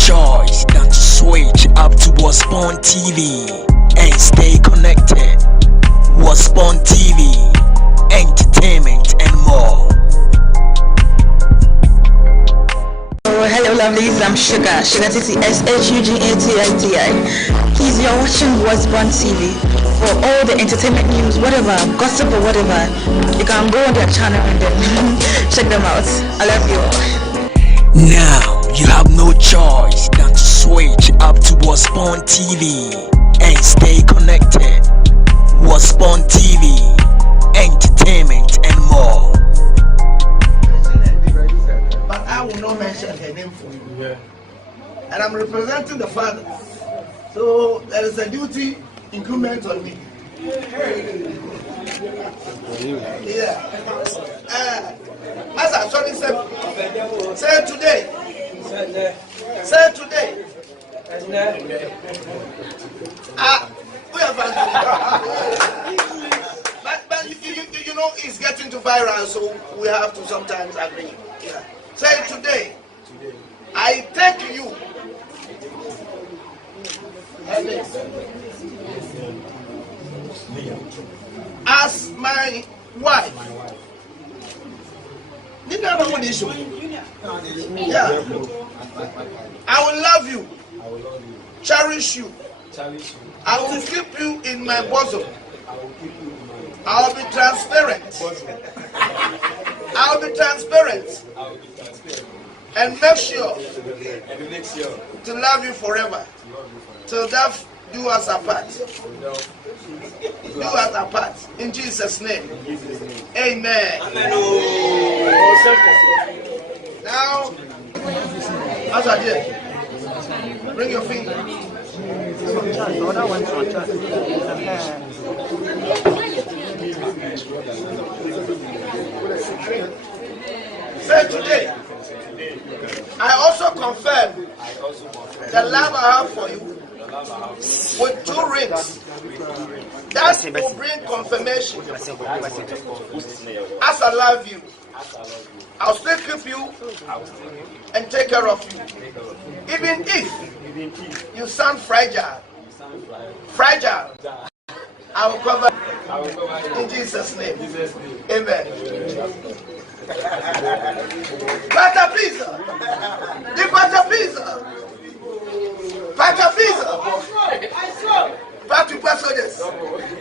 choice than to switch up to Wasborn TV and stay connected. Wasborn TV, entertainment and more. Hello lovelies, I'm Sugar Titi, SHUGATITI. Please, you're watching Wasborn TV. For all the entertainment news, whatever, gossip or whatever, you can go on their channel and then check them out. I love you all. Now you have no choice than to switch up to Wasborn TV and stay connected. Wasborn TV, entertainment and more. But I will not mention her name for you. Yeah. And I'm representing the father. So there is a duty increment on me. Yeah. As I sorry say today. Say today. We are but you know it's getting to viral, so we have to sometimes agree. Yeah. Say today. I take you as my wife. Yeah. I will love you, cherish you. I will keep you in my bosom. I will be transparent. I will be transparent and make sure to love you forever till death do us apart. Do us apart in Jesus' name. Amen. Now, as I did, bring your finger. Say today, I also confirm the love I have for you with 2 rings. That will bring confirmation. As I love you, I'll still keep you and take care of you. Even if you sound fragile, I will cover in Jesus' name. Amen. Patapaa, the Patapaa, Patapaa soldiers.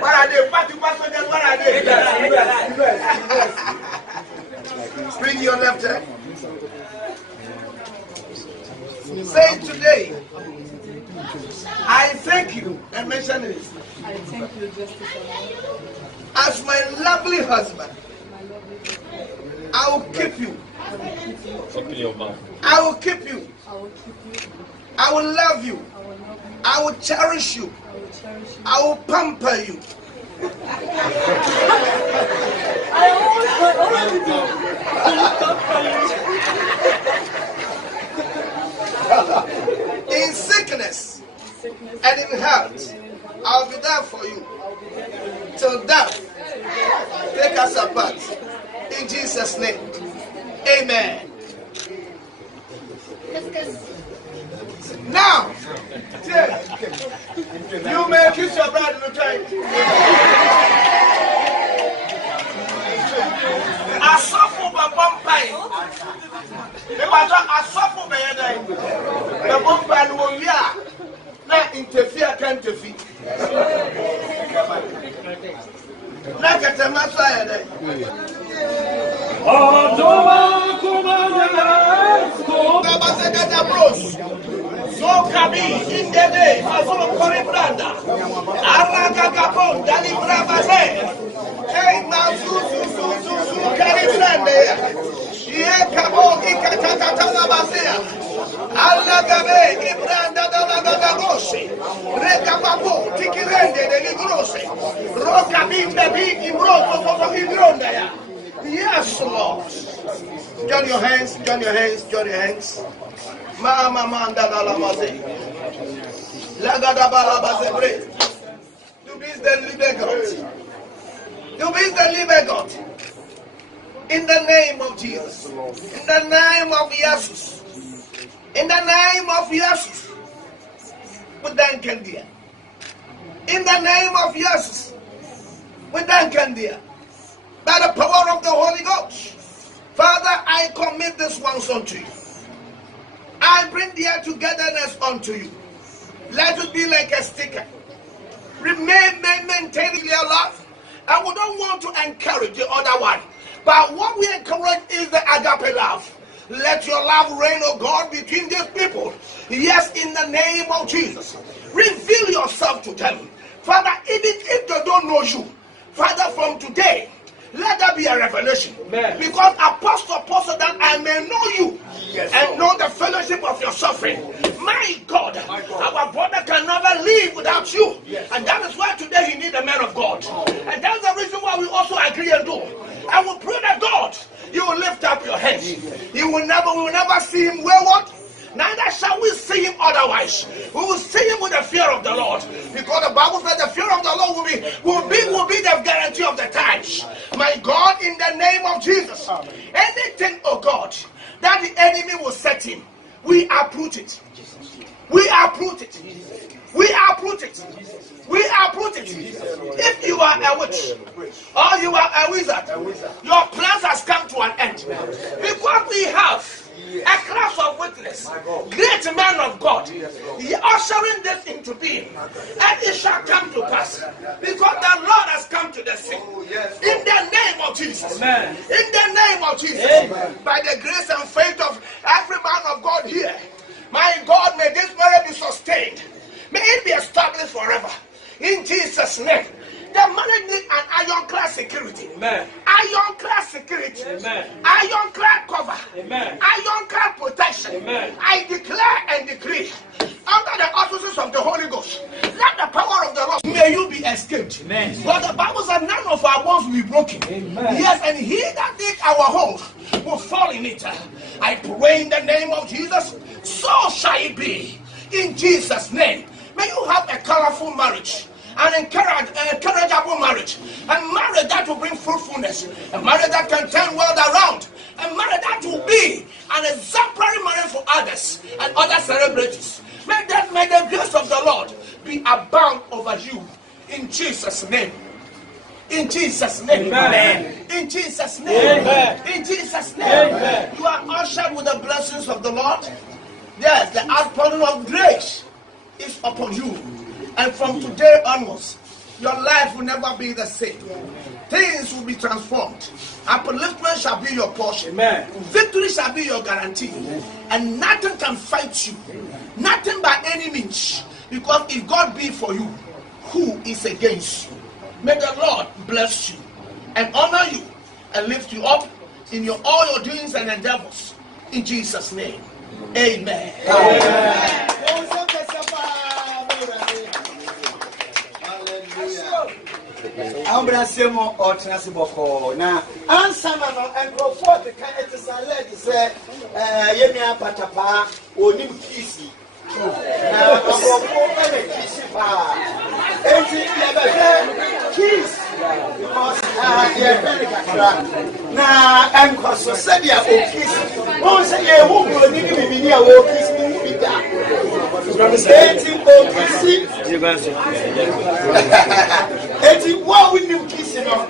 What are they? Patapaa soldiers. What are they? Bring your left hand. Say today, I thank you, and mention it. I thank you, Justice. As my lovely husband, I will keep you. I will keep you. I will love you. I will cherish you. I will pamper you. In sickness and in health, I'll be there for you till death take us apart. In Jesus' name, amen. Now, you may kiss your bride in the train. I suffer by bumping. I suffer by the bumping will be not interfere, can't interfere. Like a Tamasaya. So Kabi in the day, Mazolo Coribranda, Araka Capon, Dali Bravaze, Hey Mazu Caribrande, Yekabo, Ikatana Basea, Alagabe, Ibranda Dagagoshe, Recapapo, Tikirende, the Ligrose, Rocabi, the big Imbroco for Hidronda. Yes, Lord. Join your hands, join your hands, join your hands. Mama manda la maze. Lagada bala baze bread. To be the living God. To be the living God. In the name of Jesus. In the name of Jesus. In the name of Jesus, we thank you, dear. In the name of Jesus, we thank you, dear. By the power of the Holy Ghost, Father, I commit this ones unto you. I bring their togetherness unto you. Let it be like a sticker. Maintain your love. And we don't want to encourage the other one. But what we encourage is the agape love. Let your love reign, O God, between these people. Yes, in the name of Jesus. Reveal yourself to them. Father, even if they don't know you, Father, from today, let there be a revelation. Amen. Because apostle, that I may know you, yes, and know the fellowship of your suffering. My God, our brother can never live without you. Yes. And that is why today he needs a man of God. And that's the reason why we also agree and do. I will pray that God, you will lift up your head. We will never see him wayward. Neither shall we see him otherwise. We will see him with the fear of the Lord. Because the Bible says the fear of the Lord will be the guarantee of the times. My God, in the name of Jesus, anything, oh God, that the enemy will set him, we uproot it. We uproot it. We uproot it. We uproot it. If you are a witch or you are a wizard, your plans has come to an end. Because we have a class of witness, great man of God, ushering this into being, and it shall come to pass, because the Lord has come to the scene. In the name of Jesus. Amen. In the name of Jesus. Amen. By the grace and faith of every man of God here, my God, may this marriage be sustained. May it be established forever. In Jesus' name. The marriage needs an ironclad security. Amen. Ironclad security. Amen. Ironclad cover. Amen. Ironclad protection. Amen. I declare and decree under the auspices of the Holy Ghost, let the power of the Lord, may you be escaped. Amen. But the Bible says none of our bones will be broken. Amen. Yes, and he that dig our hole will fall in it. I pray in the name of Jesus, so shall it be. In Jesus' name. May you have a colorful marriage. An encourageable marriage, a marriage that will bring fruitfulness, a marriage that can turn world around, a marriage that will be an exemplary marriage for others and other celebrities. May the grace of the Lord be abound over you in Jesus' name. In Jesus' name. Amen. In Jesus' name. Amen. In Jesus' name. Amen. You are ushered with the blessings of the Lord. Yes, the outpouring of grace is upon you. And from today onwards, your life will never be the same. Things will be transformed. Upliftment shall be your portion. Amen. Victory shall be your guarantee. Amen. And nothing can fight you. Nothing by any means. Because if God be for you, who is against you? May the Lord bless you and honor you and lift you up in all your doings and endeavors. In Jesus' name. Amen. Amen. Ambrasemo or Transiboko. Now, answer and go forth the kind of salad say, Yemia Patapaa, or Nim Kisi. Now, I'm going to kiss kiss because now, I'm going to say, yeah, kiss. Won't say, yeah, who will need to be near or kiss me? Eti what we need kissing on?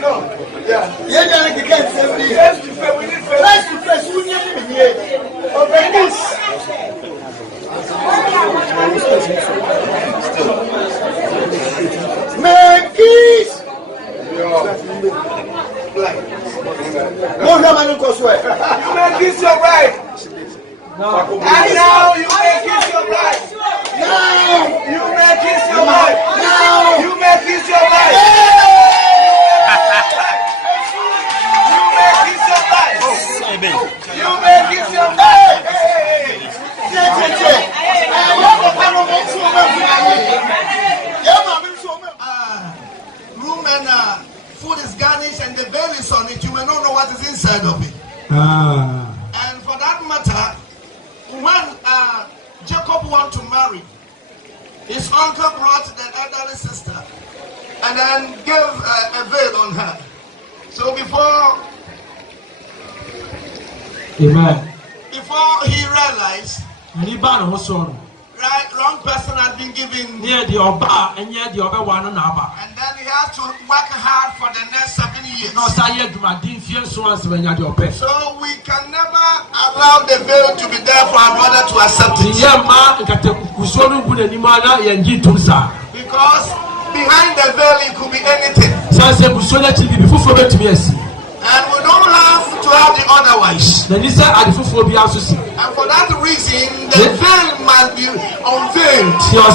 No. Yeah. Yeah, you can't say me. Face to face, we need to be here. Open this. Make kiss. No, man, go swear. You may kiss your bride. No. And now you may kiss your bride. Now you may kiss your bride. Now you may kiss your bride. You may kiss your bride. You may kiss your bride. Room and food is garnished and the veil is on it. You may not know what is inside of it. And for that matter, when Jacob wanted to marry, his uncle brought the elderly sister and then gave a veil on her. So before Amen. Before he realized, right, wrong person had been given. And then he has to work hard for the next 7 years. So we can never allow the veil to be there for our brother to accept it. Because behind the veil it could be anything. And we don't have to have the otherwise. And for that reason, the veil must be unveiled. So when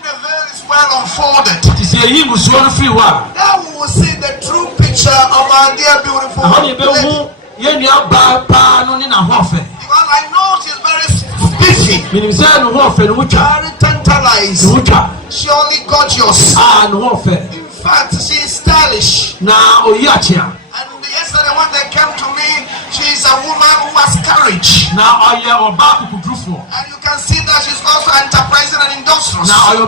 the veil is well unfolded, then we will see the true picture of our dear beautiful lady. Because I know she's very spiffy, very tantalized. She only got yours. In fact, she is stylish. And yesterday when they came to me, she is a woman who has courage. And you can see that she's also enterprising and industrious. And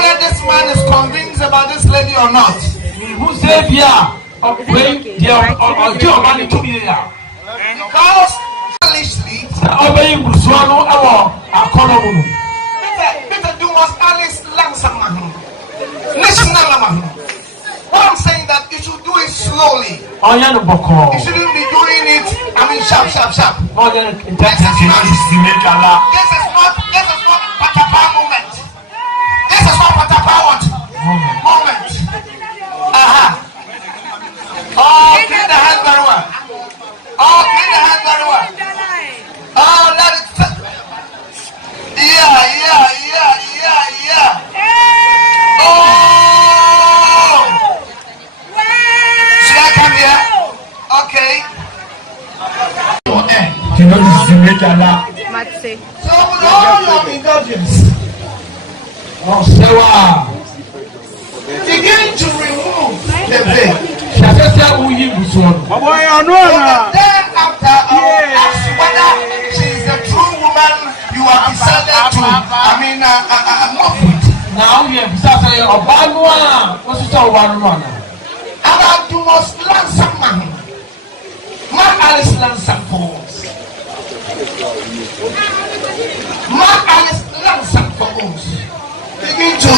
whether this man is convinced about this lady or not, because stylishly, Peter Dumas Alice Langsam. What I'm saying that you should do it slowly. You shouldn't be doing it, sharp. This is not Patapaa moment. This is not Patapaa what? Moment. Oh, clean the hands very well. Oh, let it. Yeah. Okay. So with all your indulgence, begin to remove the veil. Then after, ask whether she is a true woman you are decided to, move with. About you must learn some man. Alice learn some forms. Alice learn some forms. Begin to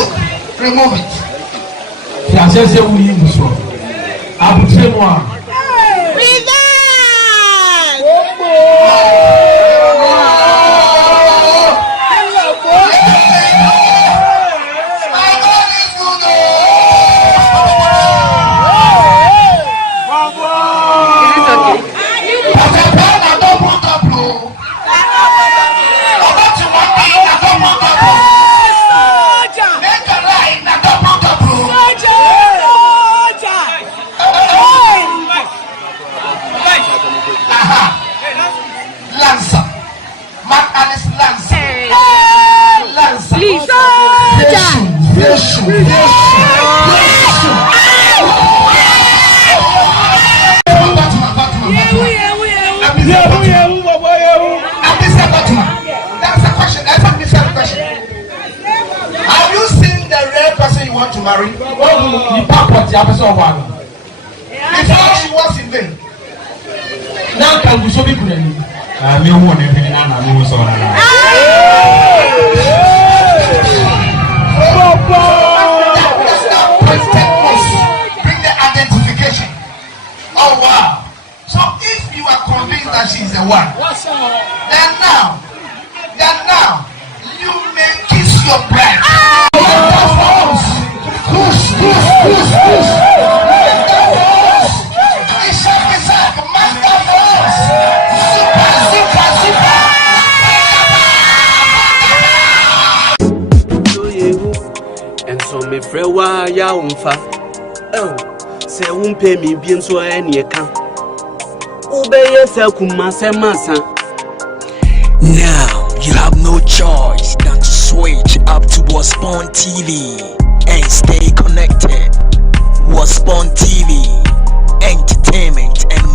remove it. To marry before she was in vain. Now can we show me good? Bring the identification. Oh wow. So if you are convinced that she is the one, then now you may kiss your bride. And so me frewa ya umfa. Oh, se umpe mi bien so eni eka. Ubeye se kuma se masa. Now you have no choice than to switch up to Wasborn TV and stay connected. Wasborn TV, entertainment and